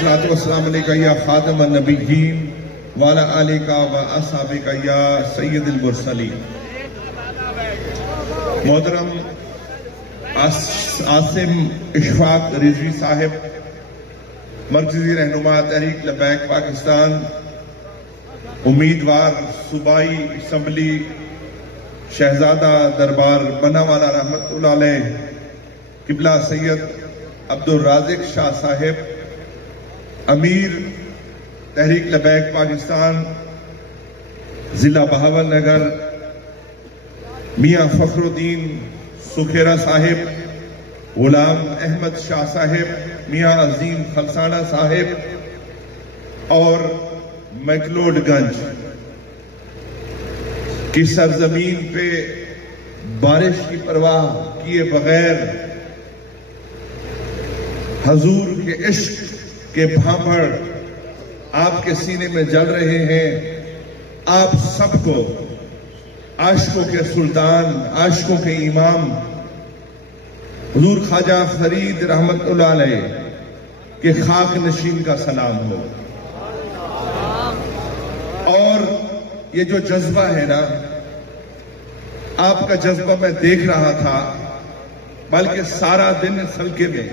الصلاۃ والسلام علیکہ یا خاتم النبیین وعلی آلکہ و اصحابکہ یا سید المرسلین۔ محترم عاصم اشفاق رضوی صاحب، مرکزی رہنما تحریک لبیک پاکستان، امیدوار صوبائی اسمبلی شہزادہ دربار بناوالا رحمت اللہ علیہ، قبلہ سید عبدالرازق شاہ صاحب، امیر تحریک لبیک پاکستان ضلع بہاول نگر، میاں فخر الدین سکھیرا صاحب، غلام احمد شاہ صاحب، میاں عظیم خلسانہ صاحب اور میکلوڈ گنج کی سرزمین پہ بارش کی پرواہ کیے بغیر حضور کے عشق کے بھانپڑ آپ کے سینے میں جل رہے ہیں۔ آپ سب کو عاشقوں کے سلطان، عاشقوں کے امام حضور خواجہ فرید رحمت اللہ علیہ کے خاک نشین کا سلام ہو۔ اور یہ جو جذبہ ہے نا، آپ کا جذبہ میں دیکھ رہا تھا، بلکہ سارا دن اس حلقے میں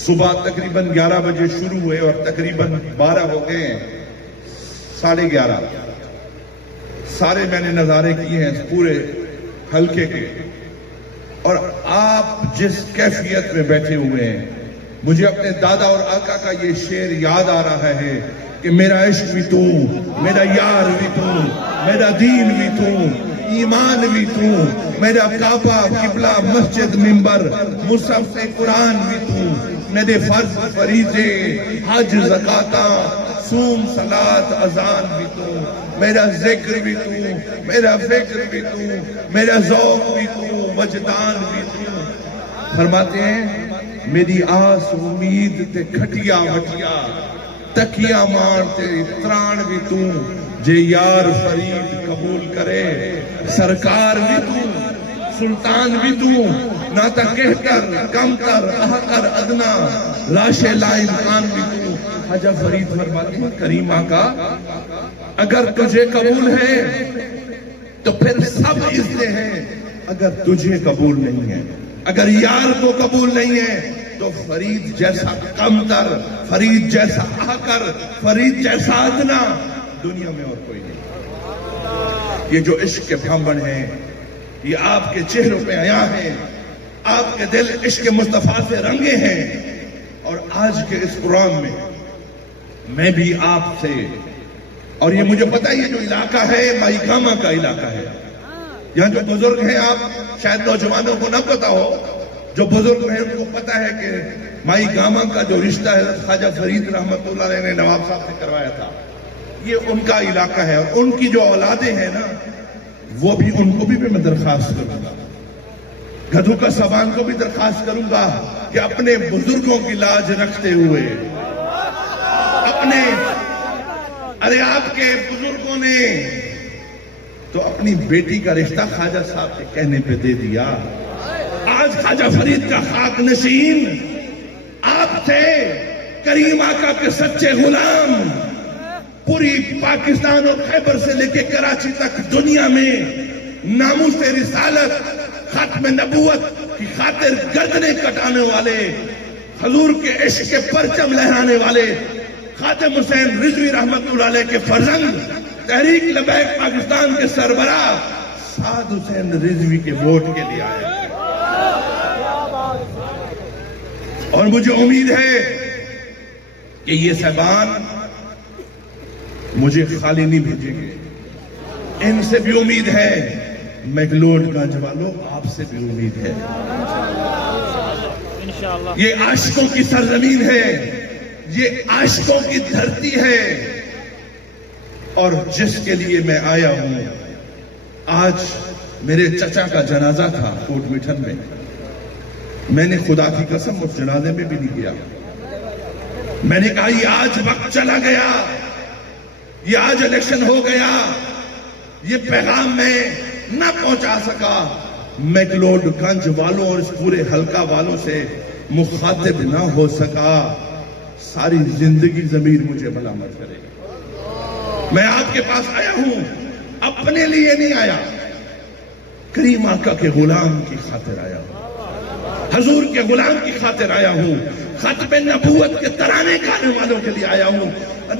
صبح تقریباً 11 بجے شروع ہوئے اور تقریباً 12 ہو گئے ہیں، 11:30 سارے میں نے نظارے کیے ہیں اس پورے حلقے کے۔ اور آپ جس کیفیت میں بیٹھے ہوئے ہیں، مجھے اپنے دادا اور آقا کا یہ شعر یاد آ رہا ہے کہ میرا عشق بھی تو، میرا یار بھی تو، میرا دین بھی تو، ایمان بھی تو، میرا کعبہ قبلہ مسجد منبر مصحف قرآن بھی تو، میرے فرض فریضے حج زکاتاں صوم صلاۃ اذان بھی تو، میرا ذکر بھی تو، میرا فکر بھی تو، میرا ذوق بھی تو، وجدان بھی تو۔ فرماتے ہیں میری آس امید تے کھٹیا وٹیا، تکیا مار تیری تران بھی تو، جے یار فرید قبول کرے سرکار بھی تو، سلطان بھی تو، نہ تا کہتر کمتر احقر ادنا لاش لا امکان بھی تو۔ خواجہ فرید فرماتے ہیں کریم آقا اگر تجھے قبول ہے تو پھر سب عزتیں ہیں، اگر تجھے قبول نہیں ہے، اگر یار کو قبول نہیں ہے تو فرید جیسا کمتر، فرید جیسا احقر، فرید جیسا ادنا دنیا میں اور کوئی نہیں۔ یہ جو عشق کے بھانبڑ ہیں، یہ آپ کے چہروں پہ عیاں ہیں، آپ کے دل عشق مصطفیٰ سے رنگے ہیں۔ اور آج کے اس پروگرام میں بھی آپ سے، اور یہ مجھے پتا ہے یہ جو علاقہ ہے مائی گاما کا علاقہ ہے، یہاں جو بزرگ ہیں، آپ شاید نوجوانوں کو نہ پتا ہو، جو بزرگ ہیں ان کو پتا ہے کہ مائی گاما کا جو رشتہ ہے خواجہ فرید رحمت اللہ علیہ نے نواب صاحب سے کروایا تھا، یہ ان کا علاقہ ہے۔ اور ان کی جو اولادیں ہیں نا، وہ بھی ان کو بھی میں درخواست کروں گا، گدھو کا سبان کو بھی درخواست کروں گا کہ اپنے بزرگوں کی لاج رکھتے ہوئے ارے آپ کے بزرگوں نے تو اپنی بیٹی کا رشتہ خواجہ صاحب کے کہنے پہ دے دیا۔ آج خواجہ فرید کا خاک نشین آپ تھے، کریم آقا کے سچے غلام، پوری پاکستان اور خیبر سے لے کے کراچی تک دنیا میں ناموس رسالت، ختم نبوت کی خاطر گردنیں کٹانے والے، حضور کے عشق کے پرچم لہرانے والے خاتم حسین رضوی رحمت اللہ علیہ کے فرزند، تحریک لبیک پاکستان کے سربراہ سعد حسین رضوی کے ووٹ کے لیے آئے۔ اور مجھے امید ہے کہ یہ صاحبان مجھے خالی نہیں بھیجیں گے، ان سے بھی امید ہے، میکلوڈ گنج والوں آپ سے بھی امید ہے۔ یہ عاشقوں کی سرزمین ہے، یہ عاشقوں کی دھرتی ہے، اور جس کے لیے میں آیا ہوں، آج میرے چچا کا جنازہ تھا کوٹ مٹھن میں، میں نے خدا کی قسم اس جنازے میں بھی نہیں گیا۔ میں نے کہا یہ آج وقت چلا گیا، یہ آج الیکشن ہو گیا، یہ پیغام میں نہ پہنچا سکا، میکلوڈ گنج والوں اور اس پورے حلقہ والوں سے مخاطب نہ ہو سکا۔ ساری زندگی ضمیر مجھے ملامت کرے گا۔ میں آپ کے پاس آیا ہوں، اپنے لیے نہیں آیا، کریم آقا کے غلام کی خاطر آیا ہوں، حضور کے غلام کی خاطر آیا ہوں، ختم نبوت کے ترانے گانے والوں کے لیے آیا ہوں،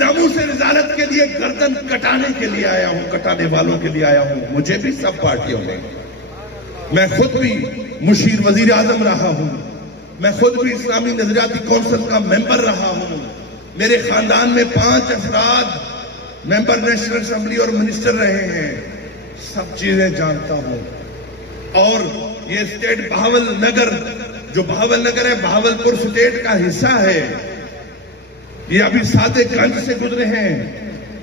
ناموس رسالت کے لیے گردن کٹانے کے لیے آیا ہوں، کٹانے والوں کے لیے آیا ہوں۔ مجھے بھی سب پارٹیوں میں، میں خود بھی مشیر وزیر اعظم رہا ہوں، میں خود بھی اسلامی نظریاتی کونسل کا ممبر رہا ہوں، میرے خاندان میں 5 افراد ممبر نیشنل اسمبلی اور منسٹر رہے ہیں، سب چیزیں جانتا ہوں۔ اور یہ اسٹیٹ بہاول نگر، جو بہاول نگر ہے بہاول پور اسٹیٹ کا حصہ ہے، یہ ابھی سادے گنج سے گزرے ہیں،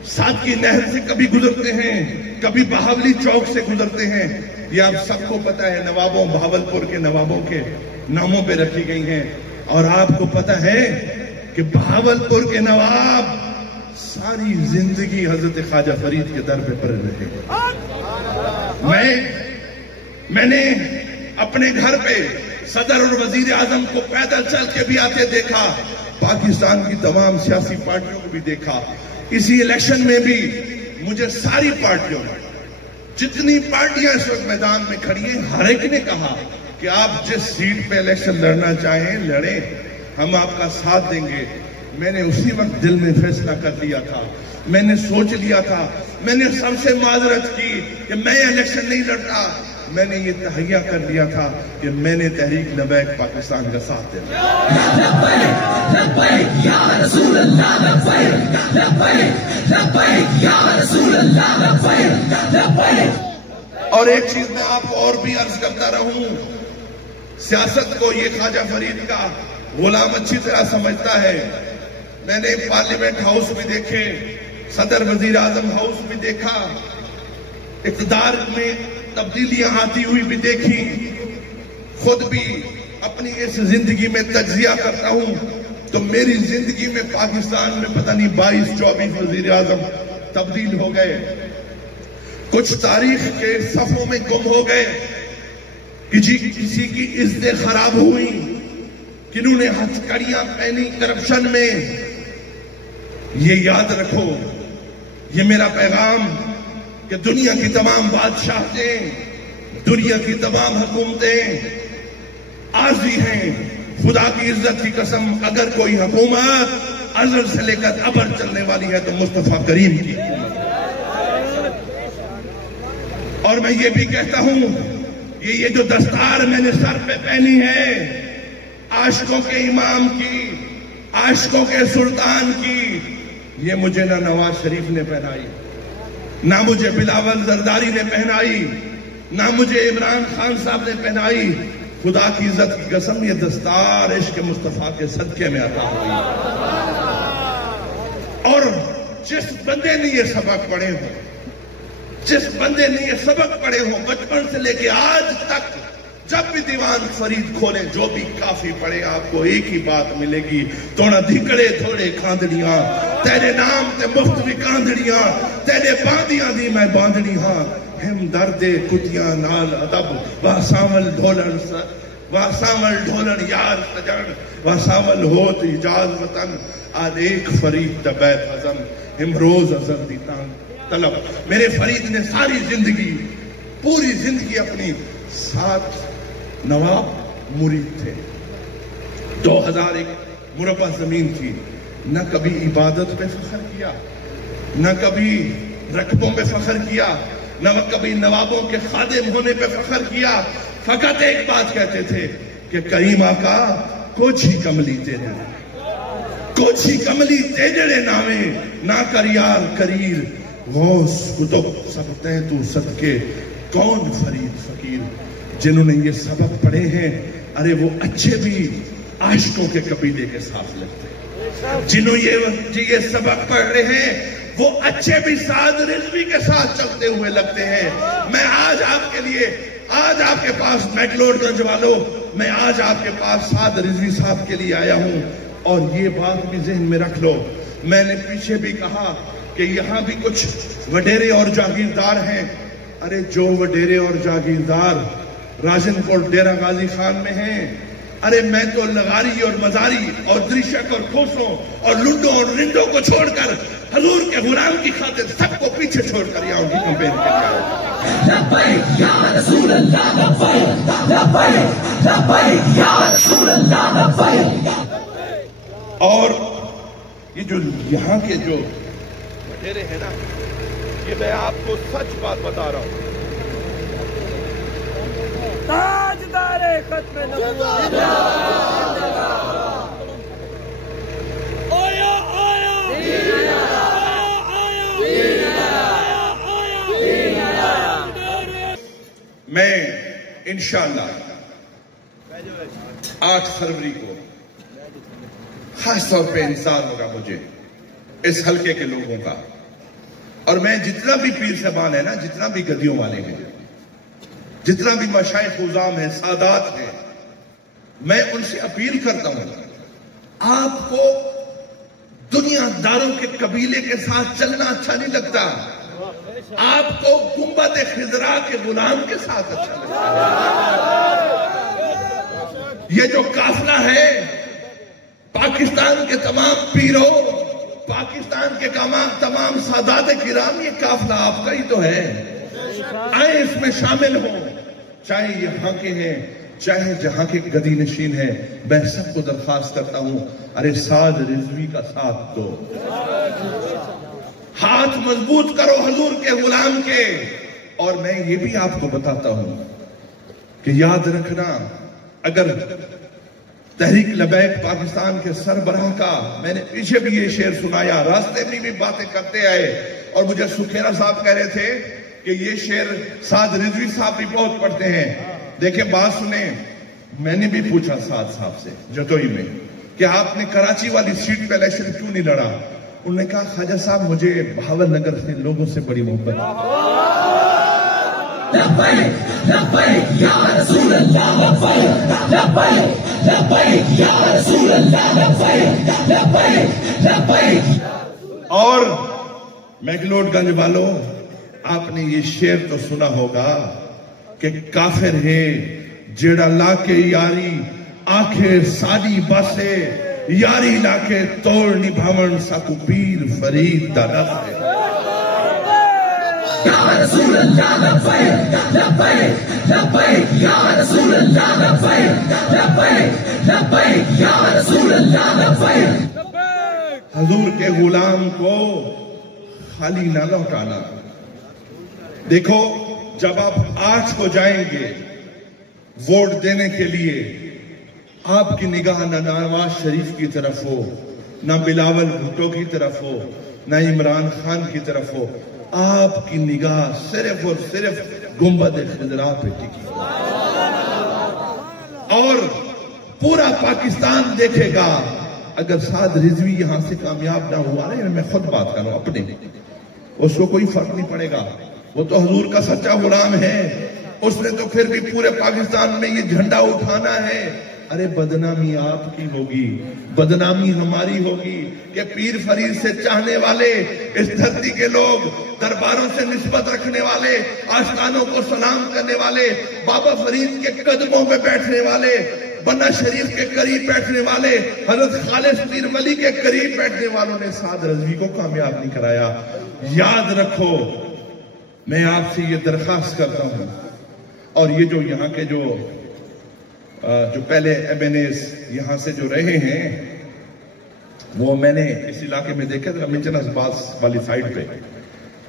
سات کی نہر سے کبھی گزرتے ہیں، کبھی بہاولی چوک سے گزرتے ہیں، یہ آپ سب کو پتا ہے، نوابوں بہاول پور کے نوابوں کے ناموں پہ رکھی گئی ہیں۔ اور آپ کو پتا ہے کہ بہاول پور کے نواب ساری زندگی حضرت خواجہ فرید کے در پہ پڑے رہے۔ میں نے اپنے گھر پہ صدر اور وزیر اعظم کو پیدل چل کے بھی آتے دیکھا، پاکستان کی تمام سیاسی پارٹیوں کو بھی دیکھا۔ اسی الیکشن میں بھی مجھے ساری پارٹیوں نے، جتنی پارٹیاں اس وقت میدان میں کھڑی ہیں، ہر ایک نے کہا کہ آپ جس سیٹ پہ الیکشن لڑنا چاہیں لڑیں، ہم آپ کا ساتھ دیں گے۔ میں نے اسی وقت دل میں فیصلہ کر لیا تھا، میں نے سوچ لیا تھا، میں نے سب سے معذرت کی کہ میں الیکشن نہیں لڑتا، میں نے یہ تہیہ کر لیا تھا کہ میں نے تحریک لبیک پاکستان کا ساتھ دینا۔ اور ایک چیز میں آپ کو اور بھی عرض کرتا رہوں، سیاست کو یہ خواجہ فرید کا غلام اچھی طرح سمجھتا ہے۔ میں نے پارلیمنٹ ہاؤس بھی دیکھے، صدر وزیر اعظم ہاؤس بھی دیکھا، اقتدار میں تبدیلیاں آتی ہوئی بھی دیکھی، خود بھی اپنی اس زندگی میں تجزیہ کرتا ہوں تو میری زندگی میں پاکستان میں پتہ نہیں 22-24 وزیر اعظم تبدیل ہو گئے، کچھ تاریخ کے صفوں میں گم ہو گئے، کسی کی عزتیں خراب ہوئی، کنہوں نے ہتھکڑیاں پہنی کرپشن میں۔ یہ یاد رکھو، یہ میرا پیغام کہ دنیا کی تمام بادشاہتیں، دنیا کی تمام حکومتیں عارضی ہیں۔ خدا کی عزت کی قسم، اگر کوئی حکومت ازل سے لے کر ابر چلنے والی ہے تو مصطفیٰ کریم کی حکومت۔ اور میں یہ بھی کہتا ہوں، یہ جو دستار میں نے سر پہ پہنی ہے، عاشقوں کے امام کی، عاشقوں کے سلطان کی، یہ مجھے نہ نواز شریف نے پہنائی، نہ مجھے بلاول زرداری نے پہنائی، نہ مجھے عمران خان صاحب نے پہنائی۔ خدا کی عزت کی قسم، یہ دستار عشق مصطفیٰ کے صدقے میں عطا ہوئی۔ اور جس بندے نے یہ سبق پڑھے ہوں، جس بندے نے یہ سبق پڑھے ہوں بچپن سے لے کے آج تک، جب بھی دیوان فرید کھولیں، جو بھی کافی پڑھے، آپ کو ایک ہی بات ملے گی، توڑا دھکڑے تھوڑے کاندڑیاں، تیرے نام تے مفت بھی کاندڑیاں، تیرے باندیاں دی میں باندڑیاں، ہم دردے کتیاں نال ادب، واساول ڈھولن یار سجن، واساول ہوت اجاز وطن، آد ایک فرید تبیت حزن، ہم روز ازل دیتان طلب۔ میرے فرید نے ساری زندگی، پوری زندگی اپنی 7 نواب مرید تھے، 2001 مربع زمین تھی، نہ کبھی عبادت پہ فخر کیا، نہ کبھی رقبوں پہ فخر کیا، نہ کبھی نوابوں کے خادم ہونے پہ فخر کیا، فقط ایک بات کہتے تھے کہ کریم آقا کوچھی کملی تیرے کوچھی کملی تیجڑے نامے، نہ کریار کریر غوث کتب سب تیں تو صدقے، کون فرید فقیر۔ جنہوں نے یہ سبق پڑھے ہیں، ارے وہ اچھے بھی عاشقوں کے قبیلے کے ساتھ لگتے ہیں، جنہوں یہ سبق پڑھ رہے ہیں وہ اچھے بھی سعد رضوی کے ساتھ چلتے ہوئے لگتے ہیں۔ میں آج آپ کے لیے، آج آپ کے پاس میکلوڈ گنج والوں، میں آج آپ کے پاس سعد رضوی صاحب کے لیے آیا ہوں، اور یہ بات بھی ذہن میں رکھ لو، میں نے پیچھے بھی کہا کہ یہاں بھی کچھ وڈیرے اور جاگیردار ہیں، ارے جو وڈیرے اور جاگیردار راجن کوٹ ڈیرہ غازی خان میں ہیں، ارے میں تو لغاری اور مزاری اور درشک اور کھوسوں اور لنڈوں اور رندوں کو چھوڑ کر حضور کے غلام کی خاطر سب کو پیچھے چھوڑ کر یہاں ان کی کمپین کر کے آؤں. لبیک یا رسول اللہ لبیک لبیک لبیک یا رسول اللہ لبیک. اور یہ جو یہاں کے جو وڈیرے ہیں نا، یہ میں آپ کو سچ بات بتا رہا ہوں. تاجدار ختم نبوت آیا آیا میں انشاءاللہ 8 فروری کو خاص طور پہ انتظار ہوگا مجھے اس حلقے کے لوگوں کا، اور میں جتنا بھی پیر صاحبان ہے نا، جتنا بھی گدیوں والے ہیں، جتنا بھی مشائخ عظام ہیں، سادات ہیں، میں ان سے اپیل کرتا ہوں، آپ کو دنیا داروں کے قبیلے کے ساتھ چلنا اچھا نہیں لگتا، آپ کو گنبد خضرا کے غلام کے ساتھ اچھا لگتا ہے. یہ جو قافلہ ہے، پاکستان کے تمام پیروں، پاکستان کے تمام سادات کرام، یہ قافلہ آپ کا ہی تو ہے. آئے اس میں شامل ہوں، چاہے یہاں کے ہیں چاہے جہاں کے گدی نشین ہیں. میں سب کو درخواست کرتا ہوں، ارے سعد رضوی کا ساتھ دو، ہاتھ مضبوط کرو حضور کے غلام کے. اور میں یہ بھی آپ کو بتاتا ہوں کہ یاد رکھنا، اگر تحریک لبیک پاکستان کے سربراہ کا، میں نے پیچھے بھی یہ شعر سنایا، راستے میں بھی باتیں کرتے آئے، اور مجھے سکھیرا صاحب کہہ رہے تھے کہ یہ شعر سعد رضوی صاحب بھی بہت پڑھتے ہیں. دیکھیں بات سنیں، میں نے بھی پوچھا سعد صاحب سے جتوئی میں کہ آپ نے کراچی والی سیٹ پہ الیکشن کیوں نہیں لڑا؟ انہوں نے کہا خواجہ صاحب مجھے بہاول نگر سے لوگوں سے بڑی محبت ہے. لبیک لبیک یا رسول اللہ لبیک لبیک لبیک یا رسول اللہ لبیک لبیک لبیک. اور میکلوڈ گنج والوں، آپ نے یہ شعر تو سنا ہوگا کہ کافر ہے جیڑا لا کے یاری آنکھیں ساڈی باسے، یاری لا کے توڑ نبھاون ساکو پیر فرید دا نس ہے. یا رسول اللہ لبیک لبیک لبیک یا رسول اللہ لبیک لبیک لبیک یا رسول اللہ لبیک. حضور کے غلام کو خالی نہ لوٹانا. دیکھو جب آپ 8 کو جائیں گے ووٹ دینے کے لیے، آپ کی نگاہ نہ نواز شریف کی طرف ہو، نہ بلاول بھٹو کی طرف ہو، نہ عمران خان کی طرف ہو، آپ کی نگاہ صرف اور صرف گنبد خضرا پہ ٹکی. اور پورا پاکستان دیکھے گا. اگر سعد رضوی یہاں سے کامیاب نہ ہوا، میں خود بات کروں اپنے، اس کو کوئی فرق نہیں پڑے گا، وہ تو حضور کا سچا غلام ہے. اس نے تو پھر بھی پورے پاکستان میں یہ جھنڈا اٹھانا ہے. ارے بدنامی آپ کی ہوگی، بدنامی ہماری ہوگی کہ پیر فرید سے چاہنے والے، اس دھرتی کے لوگ، درباروں سے نسبت رکھنے والے، آستانوں کو سلام کرنے والے، بابا فرید کے قدموں پہ بیٹھنے والے، بنا شریف کے قریب بیٹھنے والے، حضرت خالص پیر ولی کے قریب بیٹھنے والوں نے سعد رضوی کو کامیاب نہیں کرایا. یاد رکھو، میں آپ سے یہ درخواست کرتا ہوں. اور یہ جو یہاں کے جو پہلے ایم این ایز یہاں سے جو رہے ہیں، وہ میں نے اس علاقے میں دیکھا ذرا منچنس باز والی سائیڈ پہ،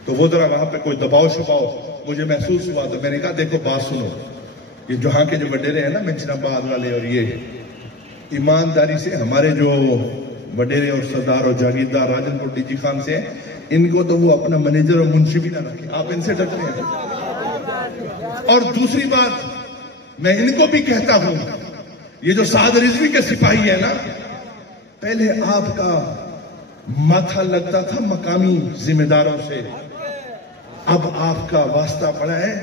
تو وہ ذرا وہاں پہ کوئی دباؤ شباؤ مجھے محسوس ہوا. تو میں نے کہا دیکھو بات سنو، یہ جہاں کے جو وڈیرے ہیں نا منچن آباد والے، اور یہ ایمانداری سے ہمارے جو وڈیرے اور سردار اور جاگیردار راجن پور ڈی جی خان سے ہیں، ان کو تو وہ اپنا منیجر اور منشی بھی نہ رکھیں، آپ ان سے ڈرتے ہیں. اور دوسری بات میں ان کو بھی کہتا ہوں، یہ جو سعد رضوی کے سپاہی ہے نا، پہلے آپ کا ماتھا لگتا تھا مقامی ذمہ داروں سے، اب آپ کا واسطہ پڑا ہے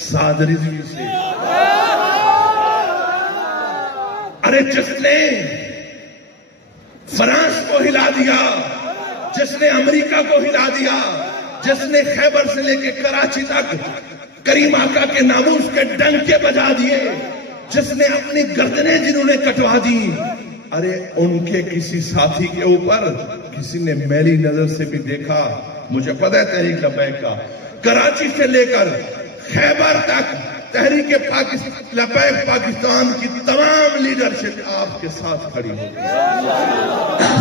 سعد رضوی سے. ارے جس نے فرانس کو ہلا دیا، جس نے امریکہ کو ہلا دیا، جس نے خیبر سے لے کے کراچی تک کریم آقا کے ناموس کے ڈنکے بجا دیے، جس نے اپنی گردنیں جنہوں نے کٹوا دی، ارے ان کے کسی ساتھی کے اوپر کسی نے میلی نظر سے بھی دیکھا؟ مجھے پتہ ہے تحریک لبیک کا کراچی سے لے کر خیبر تک تحریک لبیک پاکستان کی تمام لیڈرشپ آپ کے ساتھ کھڑی ہوگی۔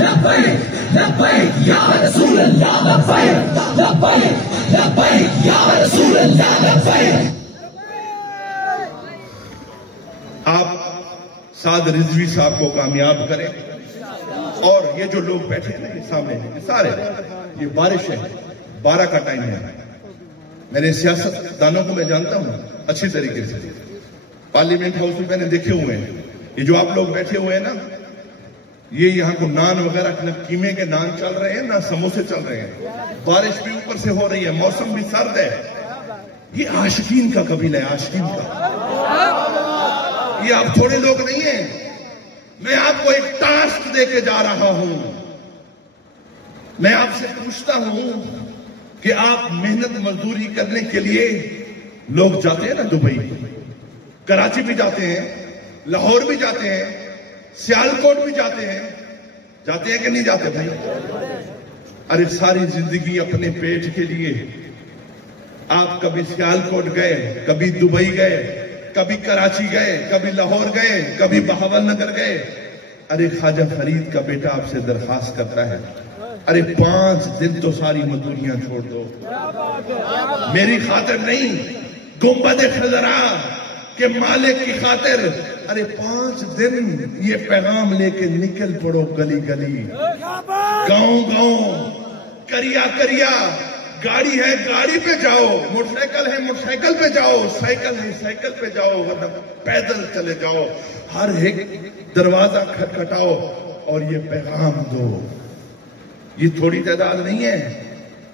لبیک لبیک یا رسول اللہ، لبیک لبیک لبیک یا رسول اللہ، لبیک۔ آپ سعد رضوی صاحب کو کامیاب کریں، اور یہ جو لوگ بیٹھے ہیں یہ سامنے یہ سارے، یہ بارش ہے، 12 کا ٹائم ہے۔ میرے سیاست دانوں کو میں جانتا ہوں اچھی طریقے سے، پارلیمنٹ ہاؤس میں میں نے دیکھے ہوئے ہیں، یہ جو آپ لوگ بیٹھے ہوئے ہیں نا، یہ یہاں کو نان وغیرہ نہ قیمے کے نان چل رہے ہیں نہ سموسے چل رہے ہیں، بارش بھی اوپر سے ہو رہی ہے، موسم بھی سرد ہے۔ یہ عاشقین کا قبیلہ ہے، عاشقین کا، یہ آپ تھوڑے لوگ نہیں ہیں۔ میں آپ کو ایک ٹاسک دے کے جا رہا ہوں، میں آپ سے پوچھتا ہوں کہ آپ محنت مزدوری کرنے کے لیے لوگ جاتے ہیں نا، دبئی، کراچی بھی جاتے ہیں، لاہور بھی جاتے ہیں، سیالکوٹ بھی جاتے ہیں کہ نہیں جاتے بھائی؟ ارے ساری زندگی اپنے پیٹ کے لیے آپ کبھی سیالکوٹ گئے، کبھی دبئی گئے، کبھی کراچی گئے، کبھی لاہور گئے، کبھی بہاول نگر گئے۔ ارے خواجہ فرید کا بیٹا آپ سے درخواست کرتا ہے، ارے 5 دن تو ساری مزدوریاں چھوڑ دو، میری خاطر نہیں، گنبد خضرا کے مالک کی خاطر، ارے 5 دن یہ پیغام لے کے نکل پڑو گلی گلی، گاؤں گاؤں، کریا کریا، گاڑی ہے گاڑی پہ جاؤ، موٹر سائیکل ہے موٹر سائیکل پہ جاؤ، سائیکل ہے سائیکل پہ جاؤ، ورنہ پیدل چلے جاؤ، ہر ایک دروازہ کھٹکھٹاؤ اور یہ پیغام دو۔ یہ تھوڑی تعداد نہیں ہے،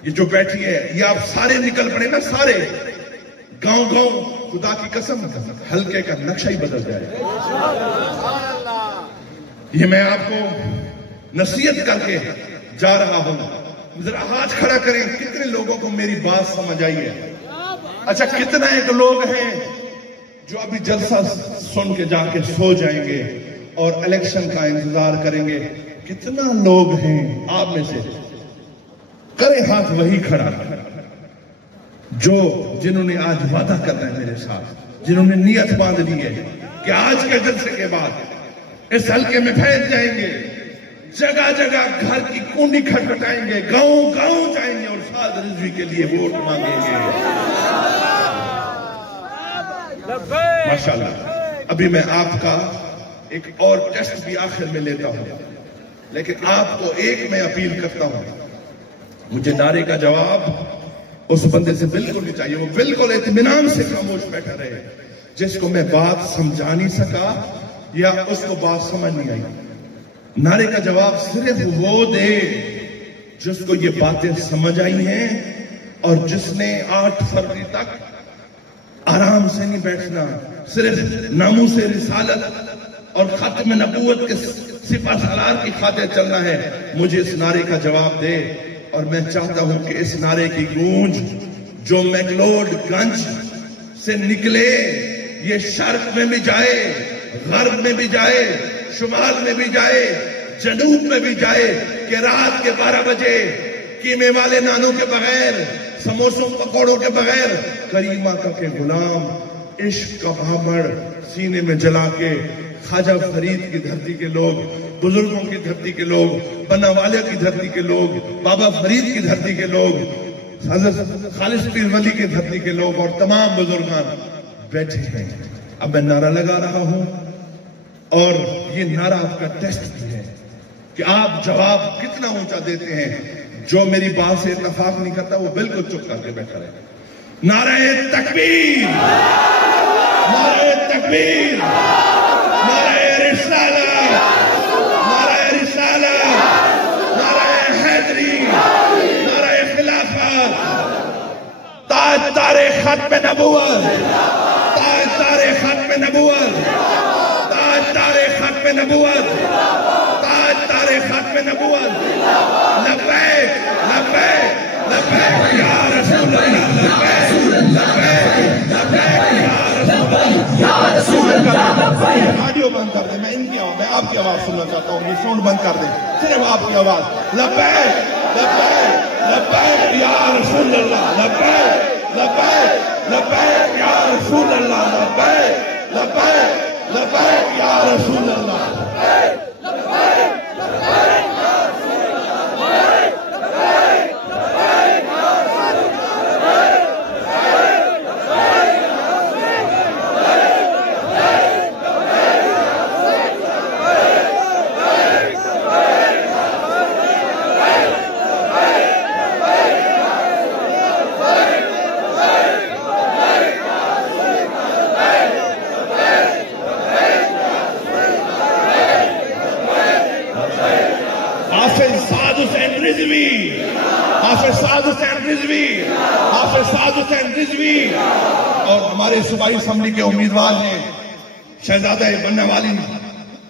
یہ جو بیٹھی ہے، یہ آپ سارے نکل پڑے نا، سارے گاؤں گاؤں، خدا کی قسم حلقے کا نقشہ ہی بدل جائے۔ یہ میں آپ کو نصیحت کر کے جا رہا ہوں، ذرا ہاتھ کھڑا کریں، کتنے لوگوں کو میری بات سمجھ آئی ہے؟ اچھا کتنا ایک لوگ ہیں جو ابھی جلسہ سن کے جا کے سو جائیں گے اور الیکشن کا انتظار کریں گے؟ کتنا لوگ ہیں آپ میں سے؟ کریں ہاتھ وہی کھڑا جو جنہوں نے آج وعدہ کرنا ہے میرے ساتھ، جنہوں نے نیت باندھ لی ہے کہ آج کے جلسے کے بعد اس حلقے میں پھیل جائیں گے، جگہ جگہ گھر کی کنڈی کھٹکھٹائیں گے، گاؤں گاؤں جائیں گے اور سعد رضوی کے لیے ووٹ مانگیں گے۔ ماشاءاللہ۔ ابھی میں آپ کا ایک اور ٹیسٹ بھی آخر میں لیتا ہوں، لیکن آپ کو ایک میں اپیل کرتا ہوں، مجھے نعرے کا جواب اس بندے سے بالکل نہیں چاہیے، وہ بالکل اطمینان سے خاموش بیٹھا رہے، جس کو میں بات سمجھا نہیں سکا یا اس کو بات سمجھ نہیں آئی۔ نعرے کا جواب صرف وہ دے جس کو یہ باتیں سمجھ آئی ہیں اور جس نے 8 فروری تک آرام سے نہیں بیٹھنا، صرف ناموس رسالت اور ختم نبوت کے سپہ سالار کی خاطر چلنا ہے۔ مجھے اس نعرے کا جواب دے، اور میں چاہتا ہوں کہ اس نعرے کی گونج جو میکلوڈ گنج سے نکلے، یہ شرق میں بھی جائے، غرب میں بھی جائے، شمال میں بھی جائے، جنوب میں بھی جائے، کہ رات کے 12 بجے قیمے والے نانوں کے بغیر، سموسوں پکوڑوں کے بغیر، کریمہ کا کے غلام عشق کا بھامڑ سینے میں جلا کے خواجہ فرید کی دھرتی کے لوگ، بزرگوں کی دھرتی کے لوگ، بنا والے کی دھرتی کے لوگ، بابا فرید کی دھرتی کے لوگ، حضرت خالص پیر ولی کی دھرتی کے لوگ اور تمام بزرگان بیٹھے ہیں۔ اب میں نعرہ لگا رہا ہوں، اور یہ نعرہ آپ کا ٹیسٹ بھی ہے کہ آپ جواب کتنا اونچا دیتے ہیں۔ جو میری بات سے اتفاق نہیں کرتا وہ بالکل چپ کر کے بیٹھا رہے۔ نعرہ تکبیر، نعرہ تکبیر، نعرہ رسالہ، نعرہ رسالہ، نعرہ حیدری، نعرہ خلافت، تاج تار ختم نبوت، تاج تار ختم نبوت، تاج تار ختم نبوت، تاج تار ختم نبوت، لبیک لبیک لبیک یا رسول اللہ، لبیک لبیک لبیک یا رسول اللہ۔ آواز سننا چاہتا ہوں. یہ ساؤنڈ بند کر دیں, صرف آپ کی آواز. لبیک لبیک لبیک یا رسول اللہ, لبیک لبیک لبیک یا رسول اللہ, لبیک لبیک لبیک یا رسول اللہ. حافظ حسین رضوی اور ہمارے صوبائی اسمبلی کے امیدوار ہیں شہزادہ بننے والی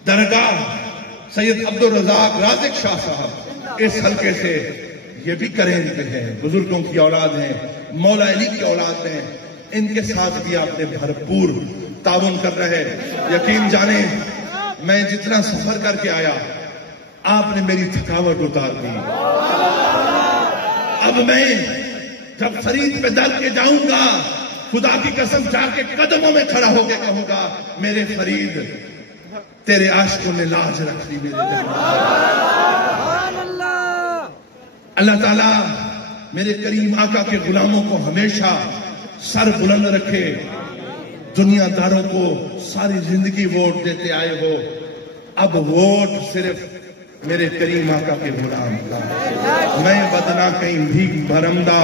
درگاہ سید عبدالرزاق رازق شاہ صاحب اس حلقے سے یہ بھی کریں ہیں, بزرگوں کی اولاد ہیں, مولا علی کی اولاد ہیں, ان کے ساتھ بھی آپ نے بھرپور تعاون کر رہے. یقین جانیں میں جتنا سفر کر کے آیا آپ نے میری تھکاوٹ اتار دی. اب میں جب فرید پہ ڈال کے جاؤں گا خدا کی قسم جا کے قدموں میں کھڑا ہو کے کہوں گا میرے فرید تیرے عاشقوں نے لاج رکھ لی میرے دل میں. اللہ تعالیٰ میرے کریم آقا کے غلاموں کو ہمیشہ سر بلند رکھے. دنیا داروں کو ساری زندگی ووٹ دیتے آئے ہو, اب ووٹ صرف میرے کریم آقا کے غلام کا. میں بدنا کہیں بھی بھرمدہ,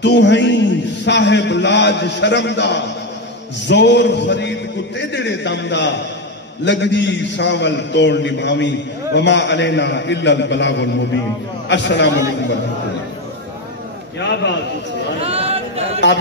تو ہیں صاحب لاج شرمدہ, زور فرید کو تیجڑے دمدہ, لگدی ساول توڑ نبھاوی, وما علینا الا البلاغ المبین. السلام علیکم ورحمۃ اللہ. کیا بات ہے. آپ